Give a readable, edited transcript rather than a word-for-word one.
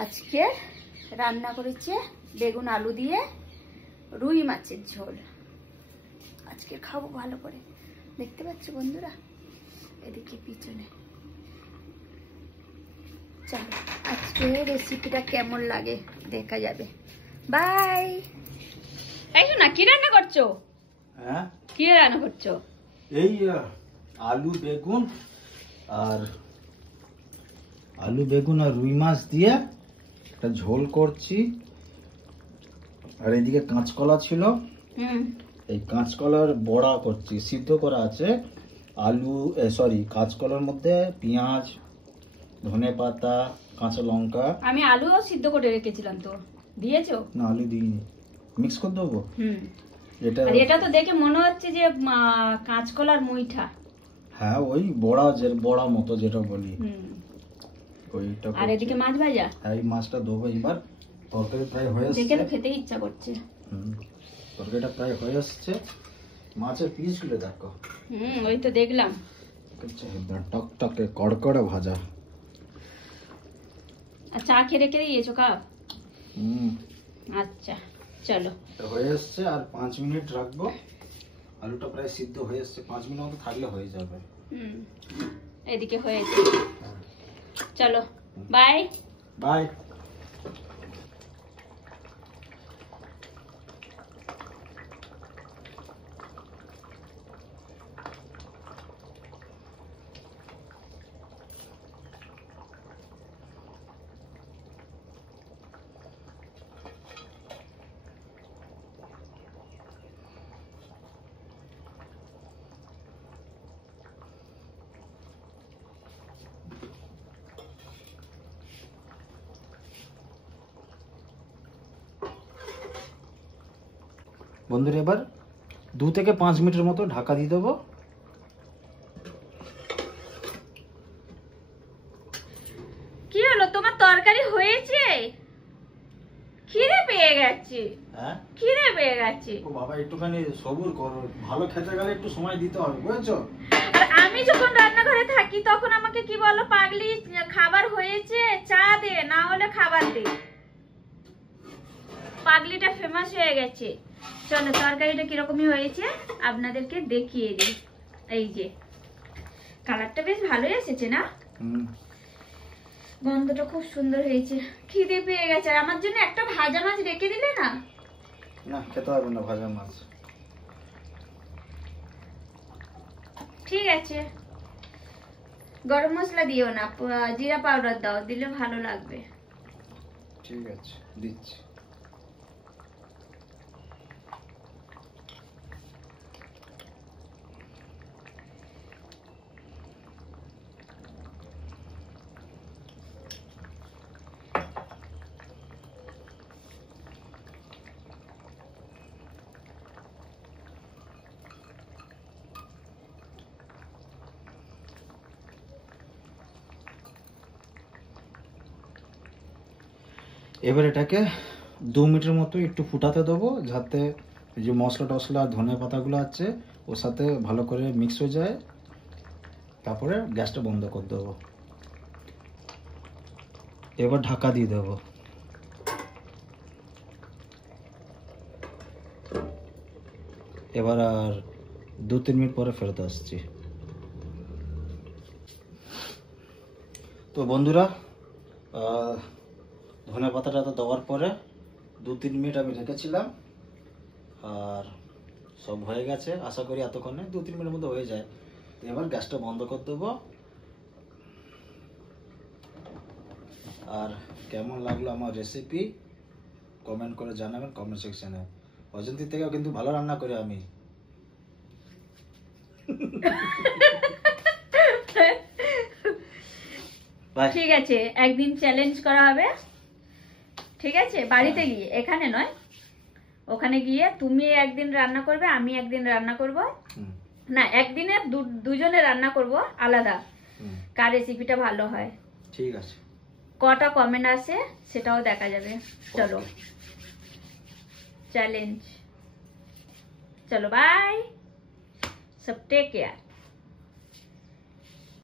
আজকে রান্না করেছে বেগুন আলু দিয়ে রুই মাছের ঝোল। আজকে খাবো ভালো করে, দেখতে পাচ্ছ বন্ধুরা, এদিকে পিছনে। চলো আজকে রেসিপিটা কেমন লাগে দেখা যাবে। বাই। এই না, কি রান্না করছো? হ্যাঁ, কি রান্না করছো? এই আলু বেগুন আর রুই মাছ দিয়ে একটা ঝোল করছি। আর এদিকে কাঁচকলা ছিল, এই কাঁচকলার বড়া করছি, সিদ্ধ করা আছে। কাঁচকলার মধ্যে পেঁয়াজ, ধনেপাতা, কাঁচা লঙ্কা। আমি আলুও সিদ্ধ করে রেখেছিলাম, তো দিয়েছো? না, আলু দিইনি, মিক্স করে দেবো। এটা তো দেখে মনে হচ্ছে যে কাঁচকলার মুইঠা। হ্যাঁ, ওই বড়া মতো যেটা বলি ওইটা। আর এদিকে মাছ ভাজা। হ্যাঁ, এই মাছটা দেবো এবার। তরকারি প্রায় হয়ে আসছে, দেখে তো খেতে ইচ্ছা করছে। তরকারিটা প্রায় হয়ে আসছে। মাছের পিসগুলো দেখো। ওই তো দেখলাম, টকটকে কড়কড়ে ভাজা। আর চা খেয়ে রেখে দিয়েছো কাপ? আচ্ছা চলো, হয়ে আসছে। আর 5 মিনিট রাখবো। আলুটা প্রায় সিদ্ধ হয়ে আসছে, 5 মিনিট মতো থাকলে হয়ে যাবে। এদিকে হয়েছে। চলো বাই বাই। বন্ধুরা, এবার 2 থেকে 5 মিনিটের মতো ঢাকা দিয়ে দেবো। কি হলো, তোমার তরকারি হয়েছে? খিদে পেয়ে গেছে। হ্যাঁ, খিদে পেয়ে গেছে। ও বাবা, একটুখানি সবুর করো। ভালো খেতে গেলে একটু সময় দিতে হবে, বুঝেছো? আর আমি যখন রান্নাঘরে থাকি তখন আমাকে কি বলো, পাগলি খাবার হয়েছে চা দে, না হলে খাবার দে। পাগলিটা ফেমাস হয়ে গেছে। চলো তরকারিটা কিরকমই হয়েছে আপনাদেরকে দেখিয়ে দিই। এই যে কালারটা বেশ ভালোই এসেছে না? গন্ধটা খুব সুন্দর হয়েছে। খিদে পেয়ে গেছে। আর আমার জন্য একটা ভাজা মাছ রেখে দিলে না? না, খেতে হবে না ভাজা মাছ। ঠিক আছে, গরম মশলা দিও না, জিরা পাউডার দাও, দিলে ভালো লাগবে। ঠিক আছে, দিচ্ছি। এবার এটাকে 2 মিনিটের মতো একটু ফুটাতে দেবো, যাতে যে মশলা টসলা ধনে পাতাগুলো আছে ওর সাথে ভালো করে মিক্স হয়ে যায়। তারপরে গ্যাসটা বন্ধ করে দেবো। এবার ঢাকা দিয়ে দেবো। এবার আর 2-3 মিনিট পরে ফেরত আসছি। তো বন্ধুরা, ধনে পাতাটা তো দেওয়ার পরে 2-3 মিনিট আমি রেখেছিলাম, আর সব হয়ে গেছে। আশা করি এতক্ষণে 2-3 মিনিটের মধ্যে হয়ে যায়। তো এবার গ্যাসটা বন্ধ করে দেবো। আর কেমন লাগলো আমার রেসিপি কমেন্ট করে জানাবেন কমেন্ট সেকশনে। অজন্তীর থেকেও কিন্তু ভালো রান্না করি আমি। ঠিক আছে, একদিন চ্যালেঞ্জ করা হবে। ঠিক আছে, বাড়িতে গিয়ে, এখানে নয়, ওখানে গিয়ে তুমি একদিন রান্না করবে, আমি একদিন রান্না করব। না, একদিনে দুজনে রান্না করব আলাদা, কার রেসিপিটা ভালো হয়। ঠিক আছে, কটা কমেন্ট আসে সেটাও দেখা যাবে। চলো চ্যালেঞ্জ। চলো বাই, সব টেক কেয়ার।